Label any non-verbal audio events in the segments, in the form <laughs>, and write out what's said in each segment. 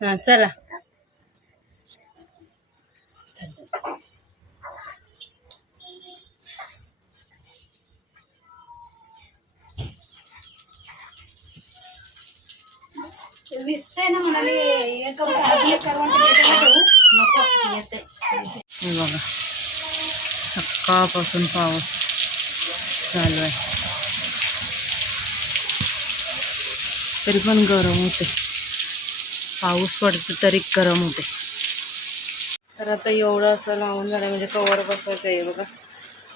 हा चला विसतंय ना म्हणाले एक आपले करवंट देते ना देऊ. नको येते हे बघा सकाळपासून पाऊस चालू आहे तरी पण गरम होते पाऊस पडतो तरी गरम होते. तर आता एवढं असं लावून झालं म्हणजे कवर बसवायचं आहे बघा.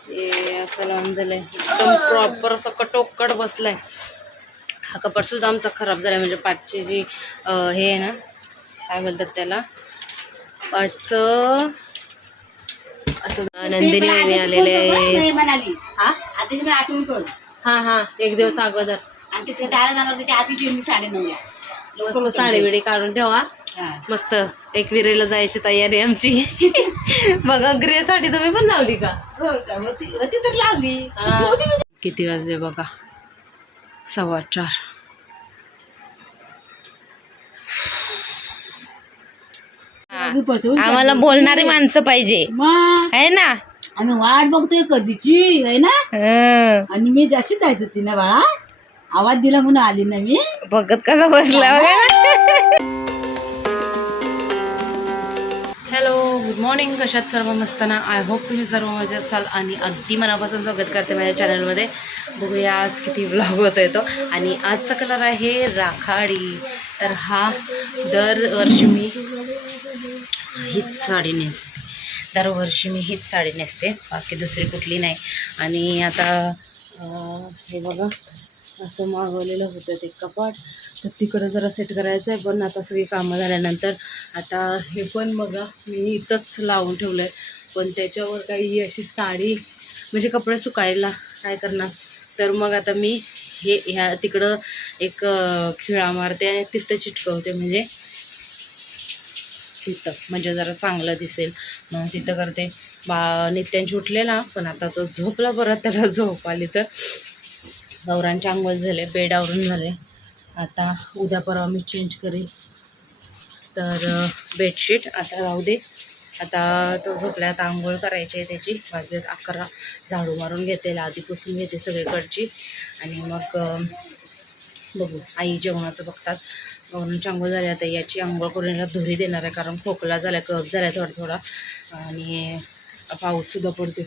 हे असं लावून झालंय. एकदम प्रॉपर असं कटोकट बसलाय. हा कपाट सुद्धा आमचा खराब झाला म्हणजे पाठची जी हे आहे ना काय बोलतात त्याला? पाठचं असं नंदिनी वहिनी आलेले हा? आधी आठवण कर हा हा एक दिवस अगोदर. आणि तिथे दारा जाणार होते आधीची मी साडे नऊला तुम्ही साडी बिडी काढून ठेवा. हा. मस्त एक विरेला जायची तयारी आमची. <laughs> बघा ग्रे साडी तुम्ही पण लावली का? हो तर लावली. हा. <laughs> किती वाजले बघा? सव्वा चार. आम्हाला बोलणारी माणसं पाहिजे. आहे ना? आम्ही वाट बघतोय कधीची आहे ना? हं. आणि मी जशी जायच होती ना बाळा? आवाज दिला म्हणून आली ना मी. बघत कसा बसला बघा. हॅलो गुड मॉर्निंग कशात सर्व मस्त ना आय होप तुम्ही सर्व मजेत असाल आणि अगदी मनापासून स्वागत करते माझ्या चॅनलमध्ये बघूया आज किती ब्लॉग होता येतो आणि आजचा कलर आहे राखाडी. तर हा दरवर्षी मी हीच साडी नेसते. दरवर्षी मी हीच साडी नेसते. बाकी दुसरी कुठली नाही. आणि आता हे बघा. असं मागवलेलं होतं ते कपाट. तर तिकडं जरा सेट करायचं आहे पण आता सगळी कामं झाल्यानंतर आता हे पण बघा मी इथंच लावून ठेवलं आहे पण त्याच्यावर काही अशी साडी म्हणजे कपडे सुकायला काय करणार? तर मग आता मी हे ह्या तिकडं एक खिळा मारते आणि तिथं चिटकवते म्हणजे. तिथं म्हणजे जरा चांगलं दिसेल. म्हणून तिथं करते. बा नित्यांची उठलेला पण आता तो झोपला परत त्याला झोप आली तर. गौरांचे आंघोळ झाले बेड आवरून झाले. आता उद्या परवा मी चेंज करेल तर बेडशीट आता राहू दे. आता तो झोपला आता आंघोळ करायची आहे त्याची. वाजलेत अकरा. झाडू मारून घेते आधी पुसून घेते सगळीकडची. आणि मग बघू. आई जेवणाचं बघतात. गौरांची आंघोळ झाली आता याची आंघोळ करून याला धुरी देणार आहे कारण खोकला झाला कफ झाला थोडा थोडा आणि पाऊससुद्धा पडते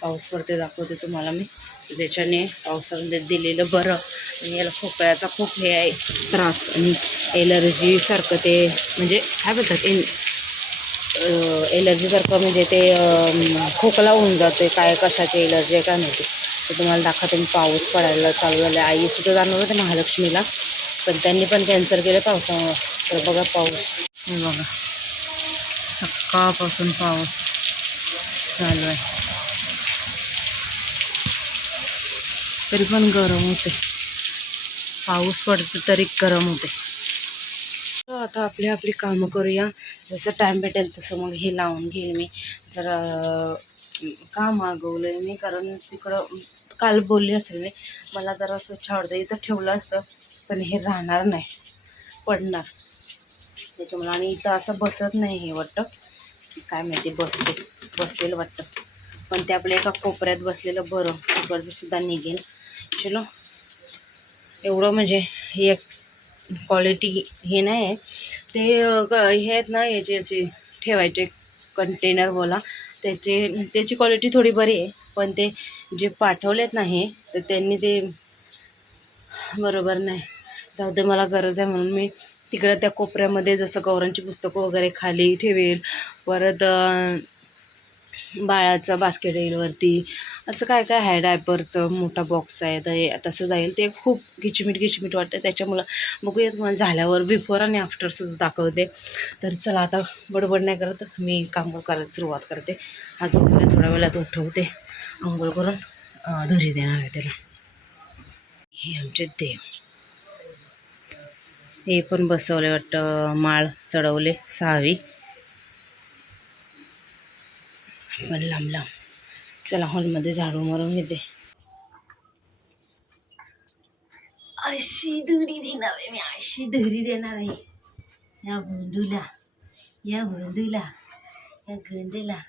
पाऊस पडते दाखवते तुम्हाला मी. त्याच्याने पावसामध्ये दिलेलं बरं. आणि याला खोकळ्याचा खूप हे आहे त्रास. आणि एलर्जीसारखं ते म्हणजे काय बोलतात एल एलर्जीसारखं म्हणजे ते खोकला होऊन जाते काय कशाची एलर्जी आहे काय माहिती. तर तुम्हाला दाखवते मी पाऊस पडायला चालू झाला आईसुद्धा जाणार होते महालक्ष्मीला पण त्यांनी पण कॅन्सल केलं पावसामुळं. तर बघा पाऊस. बघा. सकाळपासून पाऊस चालू आहे. तरी पण गरम होते. पाऊस पडतो तरी गरम होते. तर आता आपली आपली कामं करूया. जसं टाईम भेटेल तसं मग हे लावून घेईल मी. जरा का मागवलं आहे मी कारण तिकडं काल बोलली असेल मी मला जरा स्वच्छ आवडतं. इथं ठेवलं असतं पण हे राहणार नाही. पडणार. त्याच्यामुळे आणि इथं असं बसत नाही हे वाटतं. काय माहिती बसते. बसेल वाटतं. पण ते आपल्या एका कोपऱ्यात बसलेलं बरं. तिकडचं सुद्धा निघेल. चलो एवढं म्हणजे हे एक क्वालिटी हे नाही आहे. ते क- हे आहेत ना याचे असे ठेवायचे कंटेनर बोला त्याचे त्याची क्वालिटी थोडी बरी आहे. पण ते जे पाठवलेत ना हे तर त्यांनी ते बरोबर नाही. जाऊ दे मला गरज आहे म्हणून मी तिकडं त्या कोपऱ्यामध्ये जसं गौरांची पुस्तकं वगैरे खाली ठेवेल परत बाळाचं बास्केट येईल वरती असं काय काय आहे डायपरचं? मोठा बॉक्स आहे तर तसं जाईल. ते खूप घिचमीट घिचमीट वाटतं त्याच्यामुळं बघूया तुम्हाला झाल्यावर बिफोर आणि आफ्टरसुद्धा दाखवते. तर चला आता बडबड नाही करत. मी काम करायला सुरुवात करते. हा थोड्या वेळात उठवते. आंघोळ करून धरी धुरी देणार आहे त्याला. हे आमचे देव. हे पण बसवले वाटतं. माळ चढवले सहावी पण लांब लांब. चला हॉलमध्ये झाडू मारून घेते. अशी दुरी देणार आहे मी अशी दुरी देणार आहे. या भोंडूला या भोंडूला या गंदीला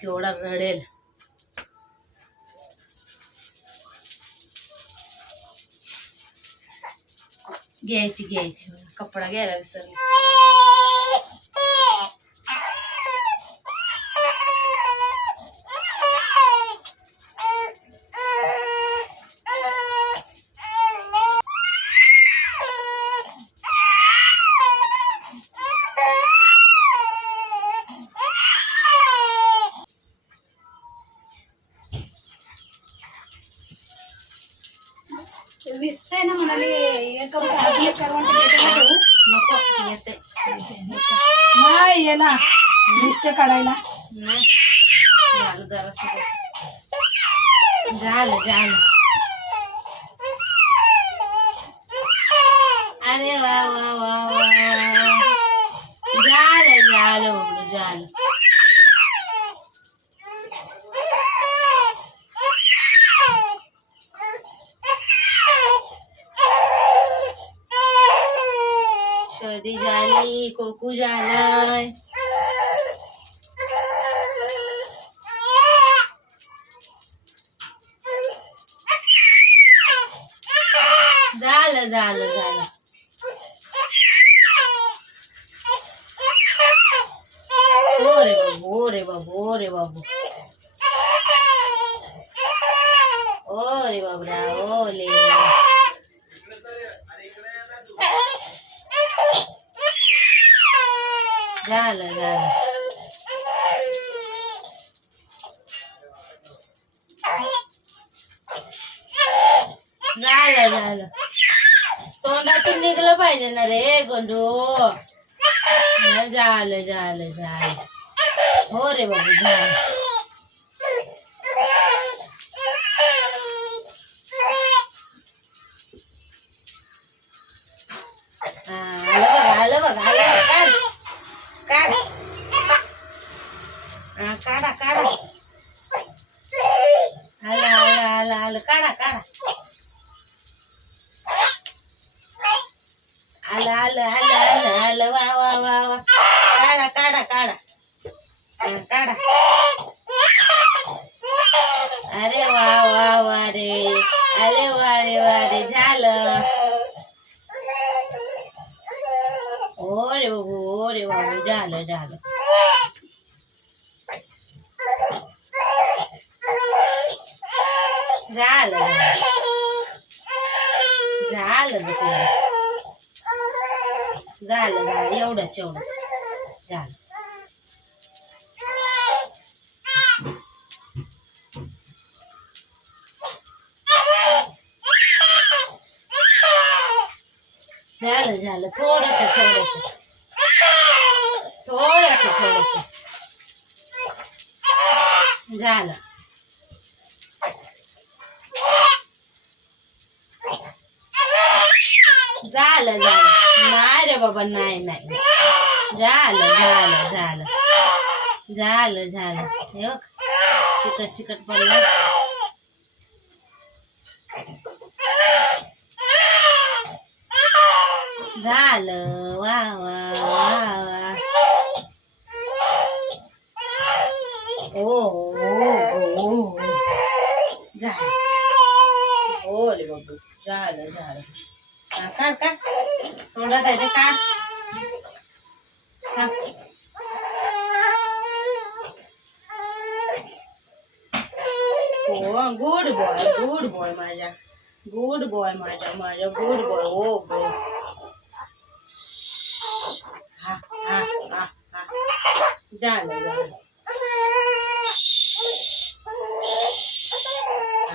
केवढा रडेल घ्यायची घ्यायची. कपडा घ्यायला विसरली विसते ना म्हणाले एक आपले करवंट पेटायला ठेवू नको येते नाही ये ना लिस्ट काढायला नाही झालं जरा झालं झालं अरे वा वा वा वा वा. झालं झालं बाबडू झालं सर्दी झाली कोकू झालाय झालं झालं झालं हो रे बाबू रे बाबू ओ रे बाबू. ओ रे बाबरा ओले झालं झालं. झालं झालं. तोंडातून निघलं पाहिजे ना रे गोंडू. झालं झालं झालं. हो रे बाबू झालं रे बाबू ओ रे बाबू झालं झालं झालं झालं ग तुला झालं झालं एवढंच एवढंच झालं झालं झालं थोडस थोडस थोडस झालं. झालं झालं. नाही रे बाबा नाही नाही. झालं झालं झालं. झालं झालं. हे चिकट चिकट पडलं. झालं. वा वा वा वा. हो हो हो झालं रे बाबू झालं झालं हा, काढ काढ तोंडात आहे ते काढ हो गुड बॉय गुड बॉय माझ्या गुड बॉय माझ्या माझ्या गुड बॉय हो गो हा हा हा हा झालं झालं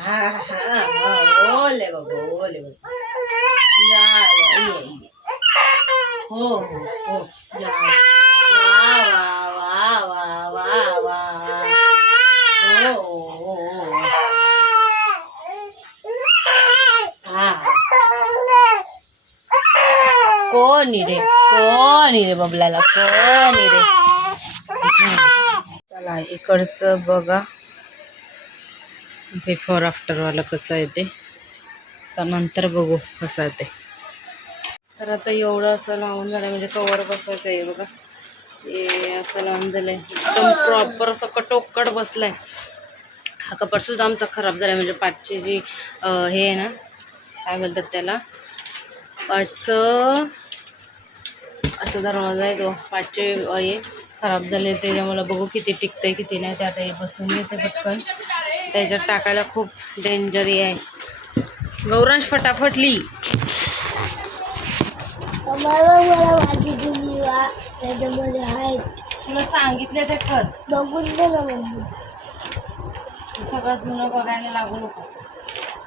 हा हा हा ओले बाबा ओले बाबा हो हो हो झालं वा वा वा वा वा वा हो हो हो हा कोणी रे? कोणी रे बबलाला? कोणी रे? चला इकडचं बघा. बिफोर आफ्टरवालं कसं आहे ते. तर नंतर बघू कसं आहे ते. तर आता एवढं असं लावून झालं म्हणजे कवर बसवायचं आहे बघा. हे असं लावून आहे एकदम प्रॉपर असं कटोकट बसलाय. हा कपडसुद्धा आमचा खराब झालाय म्हणजे पाठची जी हे आहे ना काय बोलतात त्याला? पाठचं असं दरवाजा आहे तो. पाठचे हे खराब झाले त्याच्यामुळे बघू किती टिकतंय किती नाही. ते आता हे बसून येते पटकन. त्याच्यात टाकायला खूप डेंजर आहे. गौरांश फटाफट ली. मला मला माझी दुनिया त्याच्यामध्ये आहेत. तुला सांगितले ते कर. बघून दे ना सगळं जुनं बघायला लागू नको.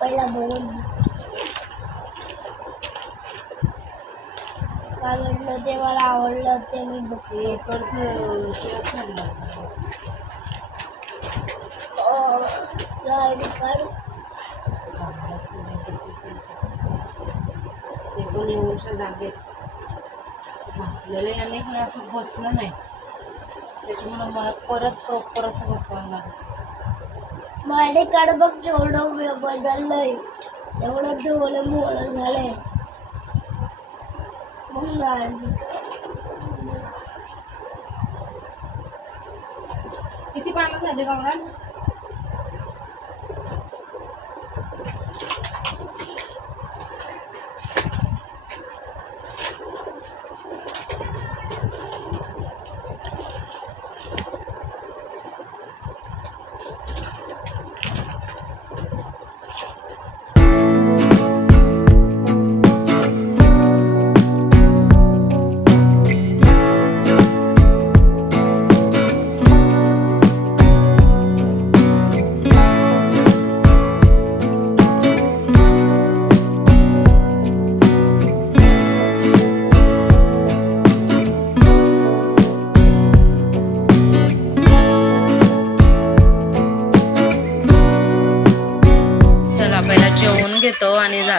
पहिला बघून. काय म्हटलं ते मला आवडलं ते मी बघते हे इकडचं ते पण एवढ्या जागेत घातलेलं याने पण असं बसलं नाही त्याच्यामुळं मला परत प्रॉपर असं बसवायला लागलं माझे कार्ड बघ एवढं बदललंय एवढं धुवलं मोळं झालंय किती पानं झाले गौराज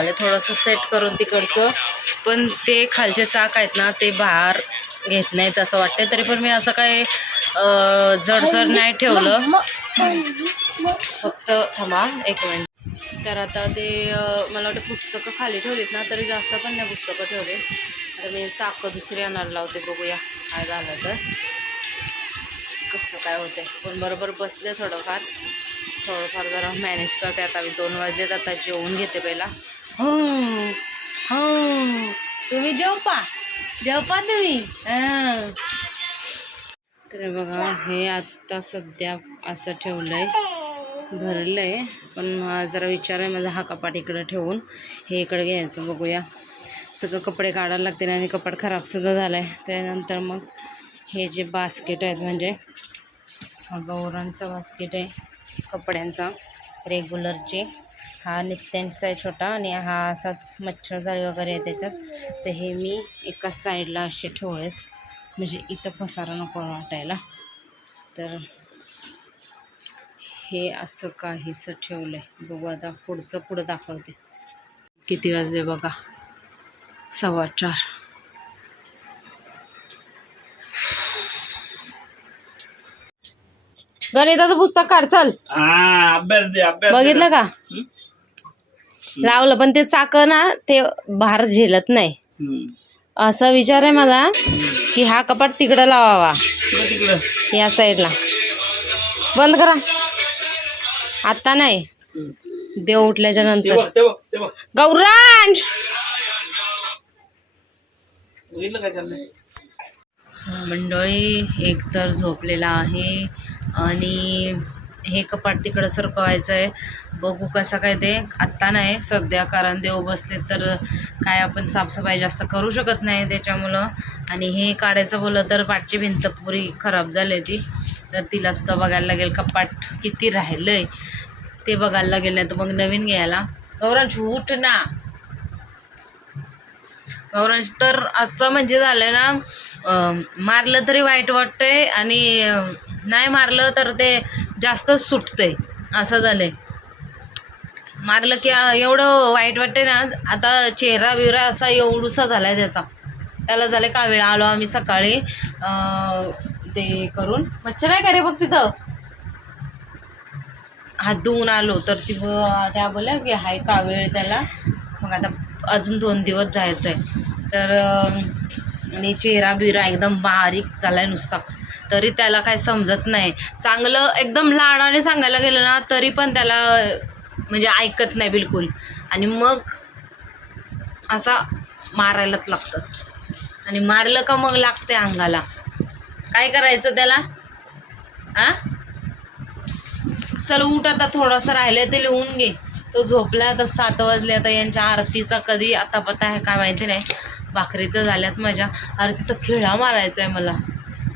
झालं. थोडंसं सेट करून तिकडचं. पण ते खालचे चाक आहेत ना ते बाहेर घेत नाहीत असं वाटतंय. तरी पण मी असं काय जडजड नाही ठेवलं. फक्त थांबा एक मिनिट. तर आता ते मला वाटतं पुस्तकं खाली ठेवलीत ना तरी जास्त पण नाही पुस्तकं ठेवले. आता मी चाकं दुसरी आणायला लावते बघूया काय झालं तर. कसं काय होतं पण बरोबर बसले थोडंफार. थोडंफार जरा मॅनेज करते. आता मी दोन वाजलेत आता जेवून घेते पहिला. हो हो तुम्ही जेवपा. जेवपा तुम्ही. हां. तर बघा हे आत्ता सध्या असं ठेवलं आहे भरलं आहे पण जरा विचार आहे माझा हा कपाट इकडं ठेवून. हे इकडं घ्यायचं बघूया. सगळं कपडे काढायला लागतील आणि कपाट खराबसुद्धा झालं आहे त्यानंतर मग हे जे बास्केट आहेत म्हणजे गौरांचं बास्केट आहे कपड्यांचा रेग्युलरचे हा नित्यांचा आहे छोटा आणि हा असाच मच्छर जाळी वगैरे आहे त्याच्यात. तर हे मी एका साईडला असे ठेवलेत. म्हणजे इथं पसारा नको वाटायला. तर हे असं काहीसं ठेवलं आहे बघू आता पुढचं पुढं दाखवते. किती वाजले बघा. सव्वा चार. गणिताचं पुस्तक काढ चल. हा अभ्यास दे अभ्यास दे. बघितलं का? हं? लावलं पण ते चाक ना ते बाहेर झेलत नाही. असा विचार आहे माझा की हा कपाट तिकडं लावावा. तिकडं तिकडं. या साईडला. बंद करा. आता नाही. देव उठल्याच्या ते नंतर. बघ ते बघ ते बघ. गौरांश बघितलं काय चाललंय? मंडळी एक तर झोपलेला आहे. आणि हे कपाट तिकडं सरकवायचं आहे बघू कसं काय ते. आत्ता नाही सध्या कारण देव बसले तर काय आपण साफसफाई जास्त करू शकत नाही त्याच्यामुळं. आणि हे काढायचं बोललं तर पाठची भिंत पुरी खराब झाली ती. तर तिलासुद्धा बघायला लागेल कपाट किती राहिलं आहे ते बघायला लागेल नाही तर मग नवीन घ्यायला. गौरांश उठ ना. गौरांश तर असं म्हणजे झालं ना मारलं तरी वाईट वाटतंय आणि नाही मारलं तर ते जास्तच सुटतंय. असं झालंय. मारलं की एवढं वाईट वाटते ना आता चेहरा बिहरा असा एवढूसा झालाय त्याचा. त्याला झालं का वेळ? आलो आम्ही सकाळी ते करून. मच्छर आहे का रे बघ तिथं? हात धुवून आलो तर ती त्या बोलल्या की हाय कावेळ त्याला? मग आता अजून दोन दिवस जायचं आहे तर आणि चेहरा बिरा एकदम बारीक झाला आहे नुसता. तरी त्याला काय समजत नाही. चांगलं एकदम लाडाने सांगायला गेलं ना तरी पण त्याला म्हणजे ऐकत नाही बिलकुल. आणि मग असा मारायलाच लागतं. आणि मारलं का मग लागते अंगाला. काय करायचं त्याला? आ? चल उठ आता थोडंसं राहिलं ते लिहून घे. तो झोपला आता सात वाजले आता यांच्या आरतीचा कधी आता पता आहे काय माहिती नाही. भाकरी तर झाल्यात माझ्या. आरती तर खिळा मारायचा आहे मला.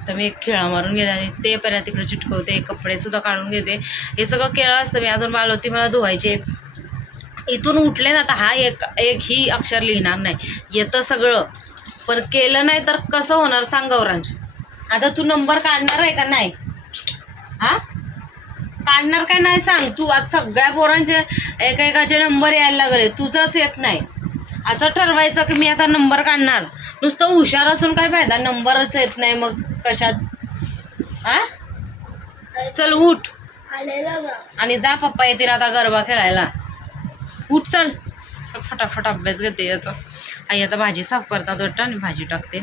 तर मी एक खिळा मारून घेते आणि ते पहिल्या तिकडे चिटकवते कपडेसुद्धा काढून घेते. हे सगळं केलं असतं मी अजून बालवती मला धुवायचे इथून उठले ना आता हा एक एक ही अक्षर लिहिणार नाही. येतं सगळं. पण केलं नाही तर कसं होणार सांग गौरांश? आता तू नंबर काढणार आहे का नाही? हा? काढणार काय नाही सांग. तू आज सगळ्या पोरांचे एकेकाचे नंबर यायला लागले. तुझंच येत नाही. असं ठरवायचं की मी आता नंबर काढणार. नुसतं हुशार असून काय फायदा? नंबरच येत नाही मग कशात? हा? चल उठ. आणि जा पप्पा येतील आता गरबा खेळायला. उठ चल. फटाफट अभ्यास घेते याचा. आई आता भाजी साफ करतात वाटतं आणि भाजी टाकते.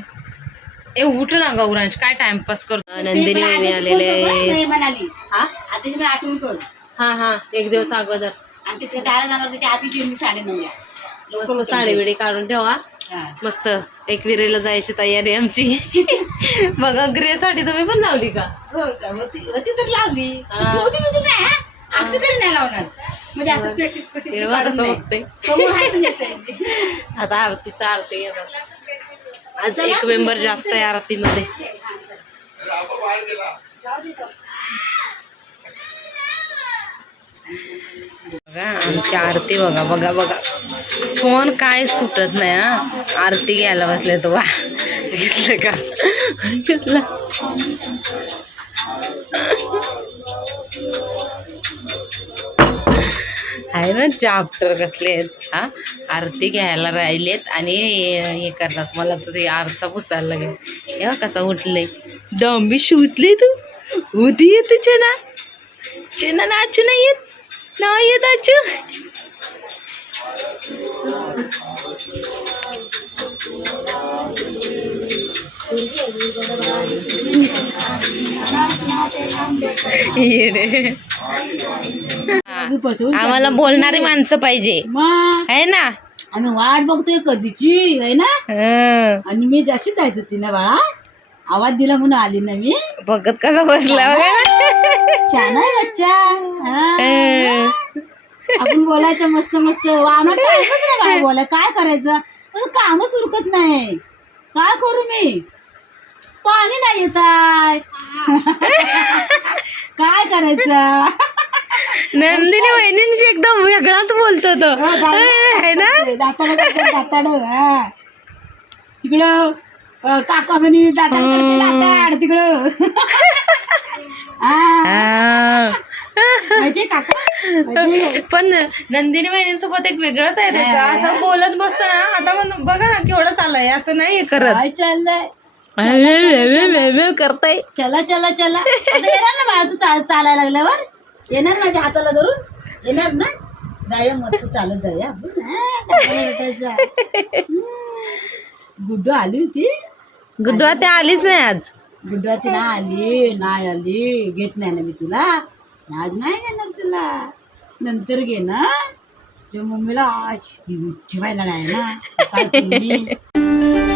ए उठ ना गौरांश काय टाइमपास करतो नंदिनी वहिनी आलेले हा? आता मी आठवण कर हा हा. एक दिवस अगोदर. आणि तिथे जाणार आधी मी साडे नऊला लवकर साडी बिडी काढून ठेवा. मस्त एक विरेला जायची तयारी आमची. <laughs> बघा ग्रे साडी तुम्ही पण लावली का? हो? होती तर लावली. होती म्हणजे नाही हा. असं तरी नाही लावणार. म्हणजे असं. <laughs> आता आरती. आज एक मेंबर जास्त आहे आरतीमध्ये. बघा आमची आरती बघा बघा बघा. फोन काय सुटत नाही हा. आरती घ्यायला बसले तो वा घेतलं का? घेतलं. आहे ना चाप्टर कसले आहेत हा? आरती घ्यायला राहिलेत आणि हे करतात. मला तर ते आरसा पुसायला लागेल. हे कसा उठले डॉम्बी शिवतली तू? उदी येत चेना? चेना नाच नाही येत. नाही येत ये. आम्हाला बोलणारी माणसं पाहिजे. मग? आहे ना? आम्ही वाट बघतोय कधीची आहे ना? हं. आणि मी जशी जायच होती ना बाळा? आवाज दिला म्हणून आली ना मी. बघत कसा बसला बघा. छान आहे बच्चा. हं. आपण बोलायचं मस्त मस्त. आम्हाला बोलाय काय करायचं? कामच उरकत नाही. काय करू मी? पाणी नाही येत आहे. काय करायचं? नंदिनी वहिनींशी एकदम वेगळाच बोलतो तो. हो, ना? दाताड दाताड हा. तिकडं काका म्हणे दाताड तिकडं. पण नंदिनी वहिनींसोबत एक वेगळंच आहे त्याचं. असं बोलत बसतो ना आता पण बघा ना केवढं चाललंय असं नाही करत. चाललंय? करताय. चला चला चला. आता येणार ना बाळा तू चा- चालायला लागल्यावर? येणार माझ्या हाताला धरून? येणार ना? जाऊया मस्त चालत जाऊया. आपण हा, काकाला भेटायचं. हम्म. गुड्डू आली होती? गुड्डू आता आलीच नाही आज. गुड्डू ती ना आली नाही आली. घेत नाही ना मी तुला. आज नाही घेणार तुला. नंतर घे ना तुझ्या मम्मीला आज जेवायला नाही ना. काय